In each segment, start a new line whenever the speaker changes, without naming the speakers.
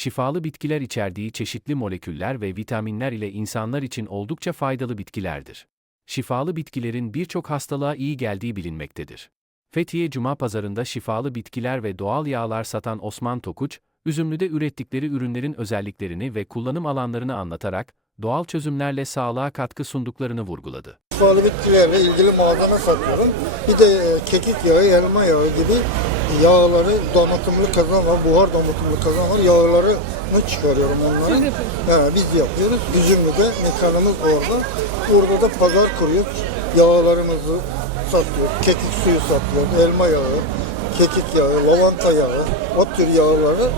şifalı bitkiler içerdiği çeşitli moleküller ve vitaminler ile insanlar için oldukça faydalı bitkilerdir. Şifalı bitkilerin birçok hastalığa iyi geldiği bilinmektedir. Fethiye Cuma Pazarında şifalı bitkiler ve doğal yağlar satan Osman Tokuç, Üzümlü'de ürettikleri ürünlerin özelliklerini ve kullanım alanlarını anlatarak, doğal çözümlerle sağlığa katkı sunduklarını vurguladı.
Şifalı bitkilerle ilgili malzeme satıyorum. Bir de e, kekik yağı, elma yağı gibi yağları, damıtımlı kazan var, buhar damıtımlı kazan var. Yağlarını çıkarıyorum onların. He, biz yapıyoruz. Üzümlü'de mekanımız orada. Orada da pazar kuruyoruz. Yağlarımızı satıyoruz. Kekik suyu satıyoruz, elma yağı, kekik yağı, lavanta yağı, o tür yağları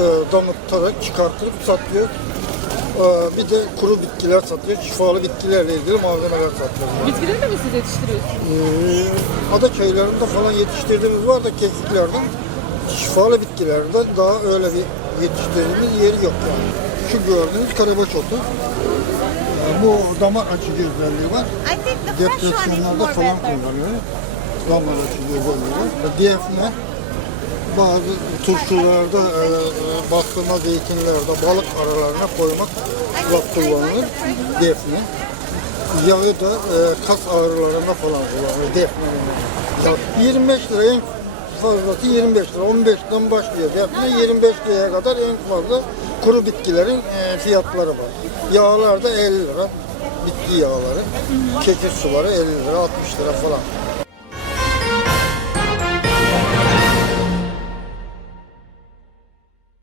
e, damıtarak çıkartılıp satıyoruz. Ee, Bir de kuru bitkiler satıyor. Şifalı bitkilerle ilgili malzemeler satıyor.
Bitkileri de mi siz yetiştiriyorsunuz?
Ee, ada köylerinde falan yetiştirdiğimiz var da kekiklerden şifalı bitkilerden daha öyle bir yetiştirdiğimiz yeri yok yani. Şu gördüğünüz karabaş otu. Ee, Bu damar açıcı özelliği var. Depresyonlarda falan kullanıyoruz. Damar açıcı özelliği var. Ve Diyafne bazı turşularda, e, e, bastırma zeytinlerde balık aralarına koymak kullanılır. Defne. Yağı da e, kas ağrılarında falan kullanılır. Defne. Ya 25 lira en fazlası 25 lira. 15'ten başlıyor. Defne 25 liraya kadar en fazla kuru bitkilerin e, fiyatları var. Yağlar da 50 lira. Bitki yağları. Kekik suları 50 lira, 60 lira falan.